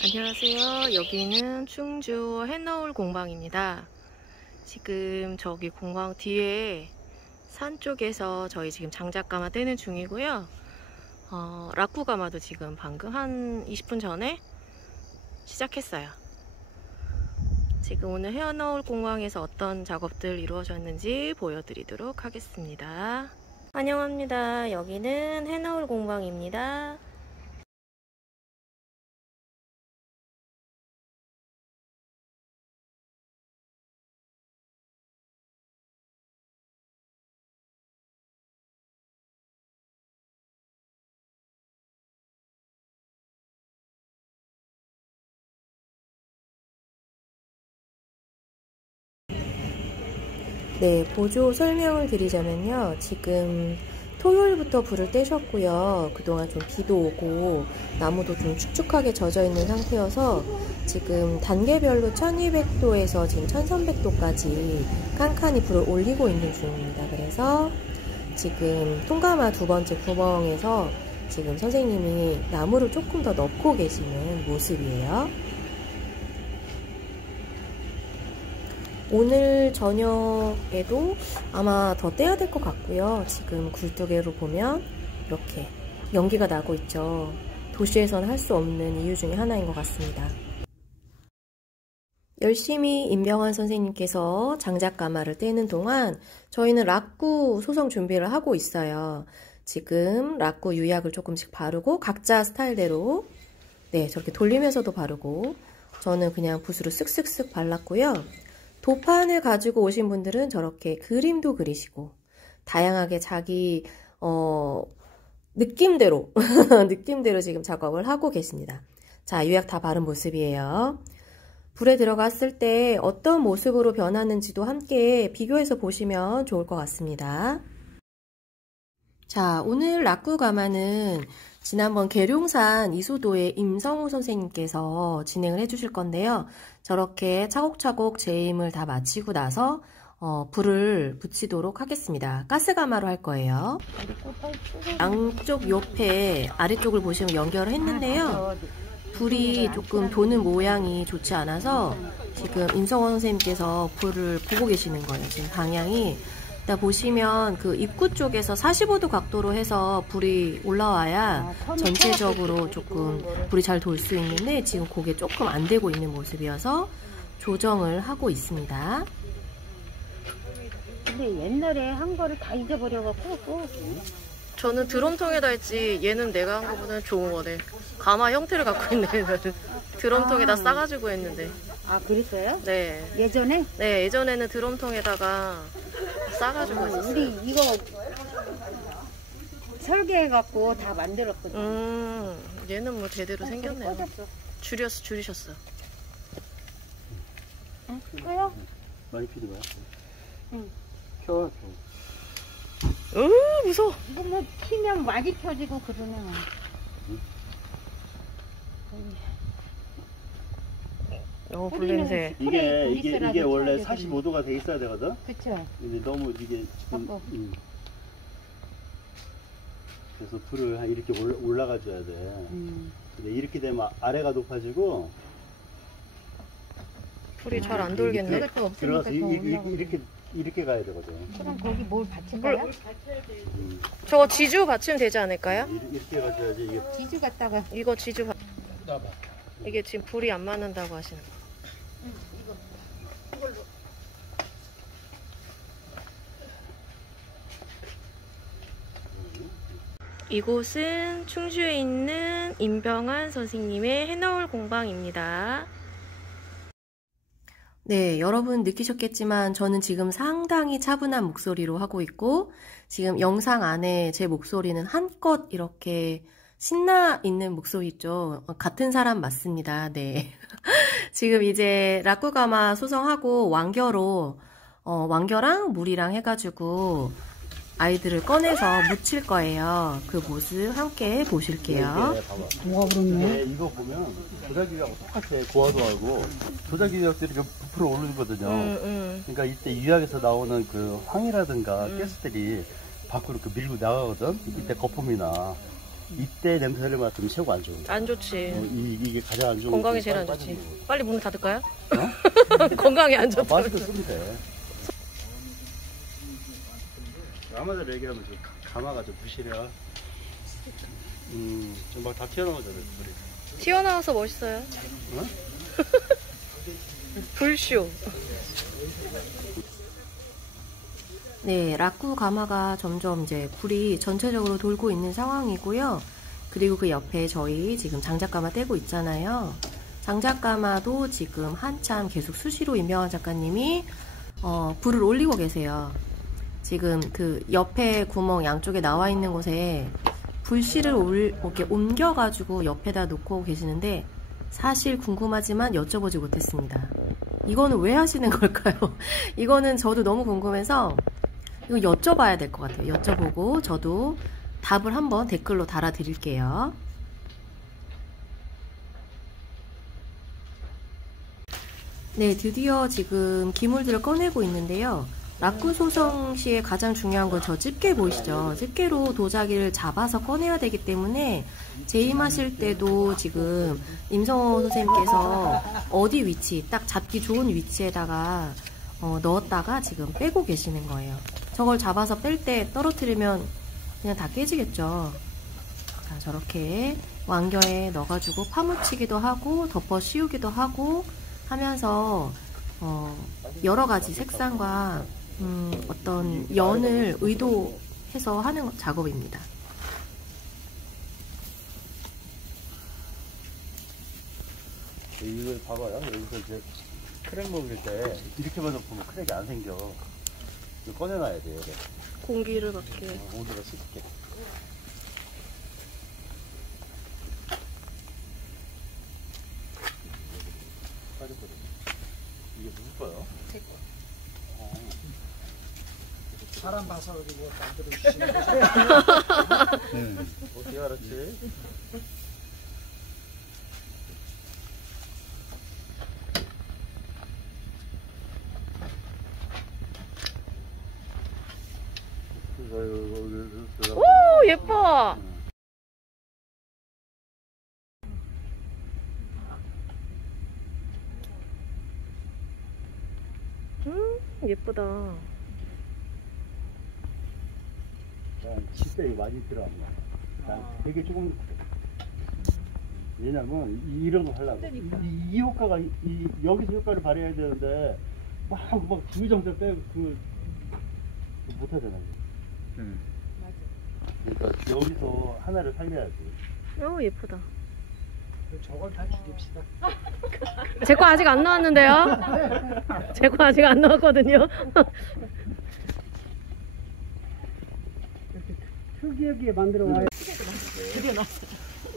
안녕하세요. 여기는 충주 해너울 공방입니다. 지금 저기 공방 뒤에 산 쪽에서 저희 지금 장작가마 떼는 중이고요. 락구가마도 지금 방금 한 20분 전에 시작했어요. 지금 오늘 해너울 공방에서 어떤 작업들 이루어졌는지 보여드리도록 하겠습니다. 환영합니다. 여기는 해너울 공방입니다. 네, 보조 설명을 드리자면요. 지금 토요일부터 불을 떼셨고요. 그동안 좀 비도 오고 나무도 좀 축축하게 젖어 있는 상태여서 지금 단계별로 1200도에서 지금 1300도까지 칸칸이 불을 올리고 있는 중입니다. 그래서 지금 통가마 두 번째 구멍에서 지금 선생님이 나무를 조금 더 넣고 계시는 모습이에요. 오늘 저녁에도 아마 더 떼야 될 것 같고요. 지금 굴뚝으로 보면 이렇게 연기가 나고 있죠. 도시에서는 할 수 없는 이유 중에 하나인 것 같습니다. 열심히 임병환 선생님께서 장작가마를 떼는 동안 저희는 락구 소성 준비를 하고 있어요. 지금 락구 유약을 조금씩 바르고 각자 스타일대로 저렇게 돌리면서도 바르고 저는 그냥 붓으로 쓱쓱쓱 발랐고요. 도판을 가지고 오신 분들은 저렇게 그림도 그리시고 다양하게 자기 느낌대로 느낌대로 지금 작업을 하고 계십니다. 자, 유약 다 바른 모습이에요. 불에 들어갔을 때 어떤 모습으로 변하는지도 함께 비교해서 보시면 좋을 것 같습니다. 자, 오늘 락구가마는 지난번 계룡산 이수도의 임성우 선생님께서 진행을 해주실 건데요. 저렇게 차곡차곡 재임을 다 마치고 나서 불을 붙이도록 하겠습니다. 가스가마로 할 거예요. 양쪽 옆에 아래쪽을 보시면 연결을 했는데요. 불이 조금 도는 모양이 좋지 않아서 지금 임성우 선생님께서 불을 보고 계시는 거예요. 지금 방향이. 보시면 그 입구 쪽에서 45도 각도로 해서 불이 올라와야 전체적으로 조금 불이 잘 돌 수 있는데 지금 그게 조금 안 되고 있는 모습이어서 조정을 하고 있습니다. 근데 옛날에 한 거를 다 잊어버려갖고 저는 드럼통에다 했지 얘는 내가 한 거보다는 좋은 거네. 가마 형태를 갖고 있네. 드럼통에다 싸가지고 했는데. 아, 그랬어요? 네. 예전에? 네, 예전에는 드럼통에다가 싸가지고 했었어요. 우리 이거 설계해갖고 다 만들었거든. 얘는 뭐 제대로 생겼네요. 줄이셨어. 응? 꺼요? 많이 필요해. 응. 켜. 무서워. 이거 뭐 키면 많이 켜지고 그러네. 불냄새. 이게 원래 45도가 돼 있어야 되거든. 그쵸. 근데 너무 이게 지금 그래서 불을 이렇게 올라가 줘야 돼. 근데 이렇게 되면 아래가 높아지고 불이 잘 안 돌겠네. 들어가서 이렇게 가야 되거든. 그럼 거기 뭘 받칠까요? 저거 지주 받치면 되지 않을까요? 이렇게 가져야지. 이게 지주 갖다가 이거 지주 이게 지금 불이 안 맞는다고 하시는 거. 이곳은 충주에 있는 임병환 선생님의 해너울 공방입니다. 네, 여러분 느끼셨겠지만 저는 지금 상당히 차분한 목소리로 하고 있고 지금 영상 안에 제 목소리는 한껏 이렇게 신나 있는 목소리 있죠. 같은 사람 맞습니다. 네. 지금 이제 락구가마 소성하고 왕겨로 왕겨랑 물이랑 해가지고 아이들을 꺼내서 묻힐 거예요. 그 모습 함께 보실게요. 뭐가 그렇네. 이거 보면 도자기하고 똑같아. 고화도하고 도자기 유약들이 좀 부풀어 오르거든요. 그러니까 이때 유약에서 나오는 그 황이라든가 가스들이 밖으로 이렇게 밀고 나가거든. 이때 거품이 나. 이때 냄새를 맡으면 최고 안 좋은 거야. 안 좋지. 이게 가장 안 좋은 건강에 거 제일 안 빨리 좋지. 빠지는 빨리 문을 닫을까요? 거. 건강에 안 어? 좋다. 마스크 쓰면 돼. 아마들 얘기하면 좀 가마가 좀 부실해요. 좀 막 다 튀어나오잖아, 물이. 튀어나와서 멋있어요. 어? 불쇼. 네, 라쿠 가마가 점점 이제 불이 전체적으로 돌고 있는 상황이고요. 그리고 그 옆에 저희 지금 장작가마 떼고 있잖아요. 장작가마도 지금 한참 계속 수시로 임병환 작가님이 불을 올리고 계세요. 지금 그 옆에 구멍 양쪽에 나와 있는 곳에 불씨를 이렇게 옮겨가지고 옆에다 놓고 계시는데 사실 궁금하지만 여쭤보지 못했습니다. 이거는 왜 하시는 걸까요? 이거는 저도 너무 궁금해서 이거 여쭤봐야 될 것 같아요. 여쭤보고 저도 답을 한번 댓글로 달아드릴게요. 네, 드디어 지금 기물들을 꺼내고 있는데요. 라쿠 소성시의 가장 중요한 건 저 집게 보이시죠? 집게로 도자기를 잡아서 꺼내야 되기 때문에 재임하실 때도 지금 임성호 선생님께서 어디 위치, 딱 잡기 좋은 위치에다가 넣었다가 지금 빼고 계시는 거예요. 저걸 잡아서 뺄 때 떨어뜨리면 그냥 다 깨지겠죠. 자, 저렇게 왕겨에 넣어가지고 파묻히기도 하고 덮어 씌우기도 하고 하면서 여러 가지 색상과 어떤 연을 의도해서 하는 작업입니다. 이걸 봐봐요. 여기서 이제 크랙 먹을 때 이렇게만 덮으면 크랙이 안 생겨. 이거 꺼내놔야 돼요. 네. 공기를 받게. 공기가 쉽게. 빠졌거든요. 이게 누구 거요? 제 거. 사람 봐서 뭐 만들어주시는 거죠? 어떻게 알았지? 오, 예뻐. 예쁘다. 진짜 이거 많이 들어갑니다. 되게 조금 왜냐면 이런 거 하려고 이 효과가 여기서 효과를 발휘해야 되는데 막 주의정서 빼고 못 하잖아요. 그러니까 여기서 하나를 살려야지. 오, 예쁘다. 저걸 다 죽입시다. 제 거 아직 안 나왔는데요? 제 거 아직 안 나왔거든요. 특이하게 만들어 와요.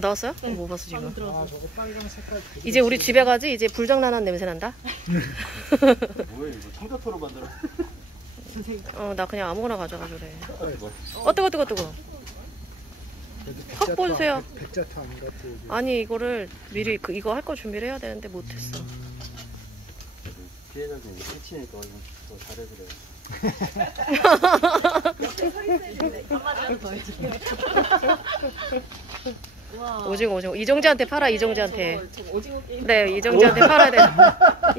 나왔어요? 못 봤어 지금. 아, 저거 빨간 색깔. 이제 우리 집에 가지. 이제 불장난한 냄새 난다. 뭐야 이거 청자토로 만들어. 나 그냥 아무거나 가져가 그래. 뜨거. 확 보세요. 백자토 안 같아. 아니 이거를 미리 이거 할 거 준비를 해야 되는데 못했어. 피해자님 끝이니까 더 잘해드려요. 오징어 이정재한테 팔아. 이정재한테. 네, 이정재한테 팔아야 돼.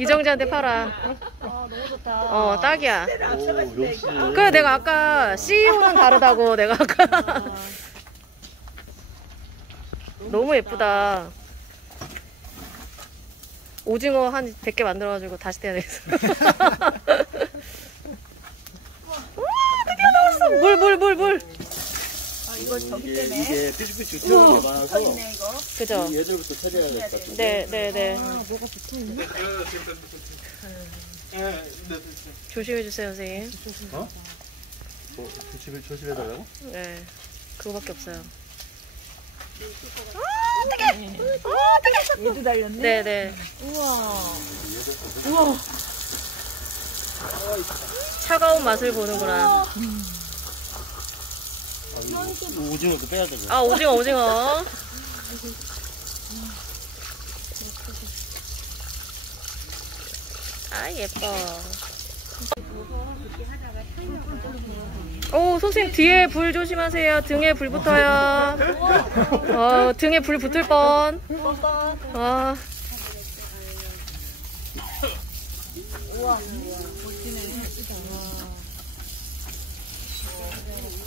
이정재한테 팔아. 너무 좋다. 딱이야. 오 역시. 그래 내가 아까 CEO는 다르다고 내가 아까. 너무 예쁘다. 오징어 한 100개 만들어가지고 다시 떼야 되겠어. 드디어 나왔어. 물. 이거 저기 때문에. 이게 삐죽삐죽 튀어나온 게 많아서 그죠? 예전부터 처리해야 될 것 같은데. 네. 뭐가 붙어 있네. 조심해주세요, 선생님. 어? 조심해달라고? 네. 그거밖에 없어요. 얘도 달렸네. 네네. 우와. 차가운 맛을 보는구나. 오징어 그 빼야 되죠. 오징어. 예뻐. 오, 선생님 뒤에 불 조심하세요. 등에 불 붙어요. 등에 불 붙을 뻔.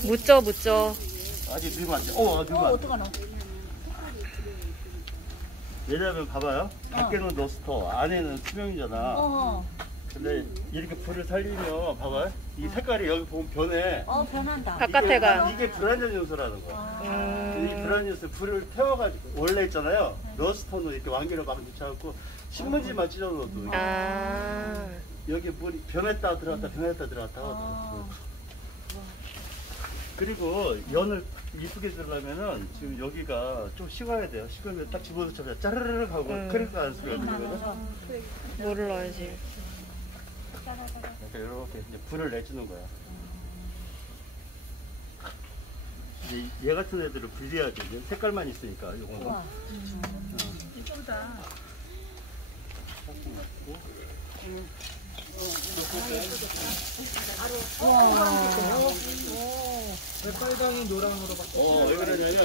묻죠. 아직 밀면 안 돼. 밀면 안 돼. 어떡하나? 왜냐면 봐봐요. 밖에는 노스터, 안에는 투명이잖아. 근데 이렇게 불을 살리면 봐봐요. 이 색깔이 여기 보면 변해. 변한다. 바깥에가. 이게 불안전 요소라는 거야. 이 불안전 요소 불을 태워가지고 원래 있잖아요. 로스터는 이렇게 완기로 막 묻혀갖고 신문지만 찢어놓어도 여기 물이 변했다 들어갔다 하거든. 그리고 연을 이쁘게 들려면은 지금 여기가 좀 식어야 돼요. 식으면 딱 집어넣자마자 짜르르륵 하고 크랙가 하는 소리가 들리거든. 물을 넣어야지. 이렇게 이제 불을 내주는 거야. 이제 얘 같은 애들을 분리해야지. 색깔만 있으니까 요거는. 이쁘다. 왜 빨강이 노랑으로 바뀌어? 왜 그러냐면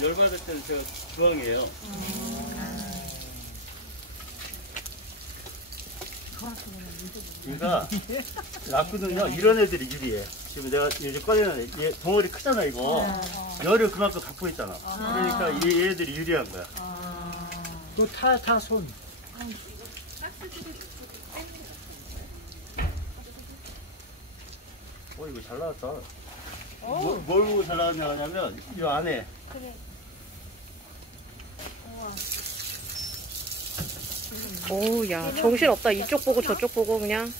열받을 때는 제가 주황이에요. 그러니까 라쿠는요 이런 애들이 유리해. 지금 내가 요즘 꺼내는 얘 덩어리 크잖아 이거. 열을 그만큼 갖고 있잖아. 그러니까 얘들이 유리한 거야. 또 타 손. 이거 잘 나왔다. 뭘 보고 잘 나왔냐면 이 안에. 오우, 야, 정신없다. 이쪽 보고 저쪽 보고 그냥.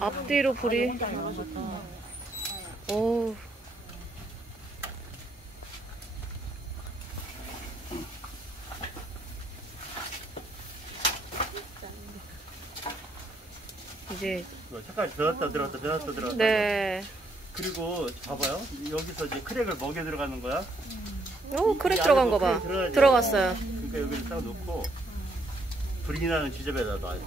앞뒤로 불이. 오우. 이제 색깔이 들어갔다. 네. 그리고 봐봐요. 여기서 이제 크랙을 먹여 들어가는 거야. 오, 크랙 들어간 거 봐. 들어갔어요. 그러니까 여기를 딱 놓고 불이 나는 지점에다 놔야 돼.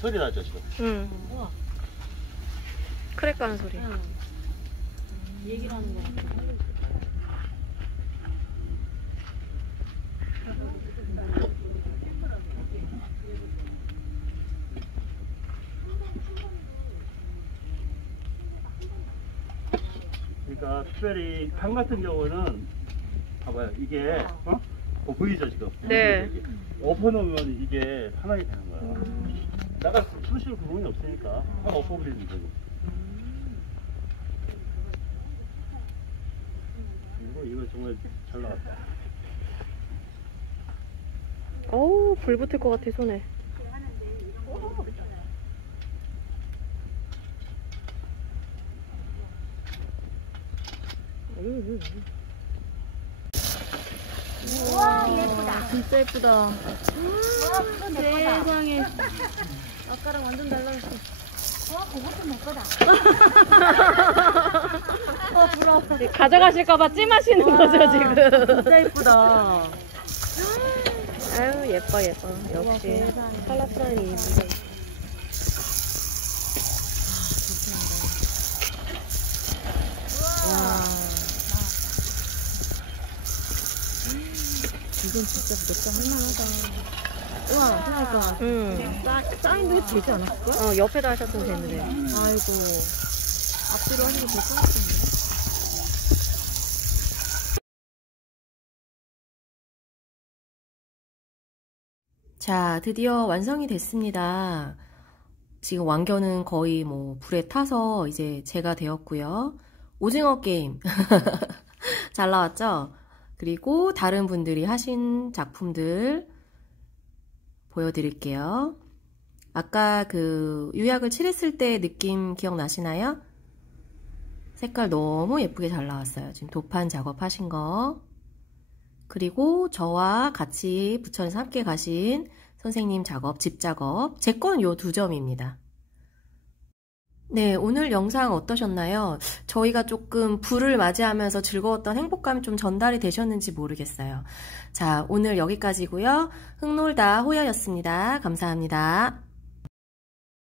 소리 나죠 지금? 응. 크랙 가는 소리. 얘기를 하는 거 같아. 그러니까 특별히 판 같은 경우는 봐봐요. 이게 보이죠 지금? 네. 엎어놓으면 이게 판하게 되는 거야. 나가 수실 구멍이 없으니까 판 엎어버리는 거지. 그리고 이거 정말 잘 나왔다. 어우, 불 붙을 것 같아 손에. 우와, 예쁘다. 진짜 예쁘다. 세상에. 아까랑 완전 달라졌어. 그것도 내 거다. 부러워. 가져가실까봐 찜하시는 거죠 지금. 진짜 예쁘다. 아유, 예뻐. 역시 칼라프라니. 이건 진짜 몇장 할만하다. 우와, 그러니까. 사인도 해도 되지 않았을까? 옆에다 하셨으면 됐는데. 아이고. 앞뒤로 하는 게 더 좋았는데. 자, 드디어 완성이 됐습니다. 지금 왕겨는 거의 뭐 불에 타서 이제 제가 되었고요. 오징어 게임 잘 나왔죠? 그리고 다른 분들이 하신 작품들 보여드릴게요. 아까 그 유약을 칠했을 때 느낌 기억나시나요? 색깔 너무 예쁘게 잘 나왔어요. 지금 도판 작업하신 거. 그리고 저와 같이 부천에서 함께 가신 선생님 작업, 집 작업. 제 거는 요 2점입니다. 네, 오늘 영상 어떠셨나요? 저희가 조금 불을 맞이하면서 즐거웠던 행복감이 좀 전달이 되셨는지 모르겠어요. 자, 오늘 여기까지고요. 흑놀다 호야였습니다. 감사합니다.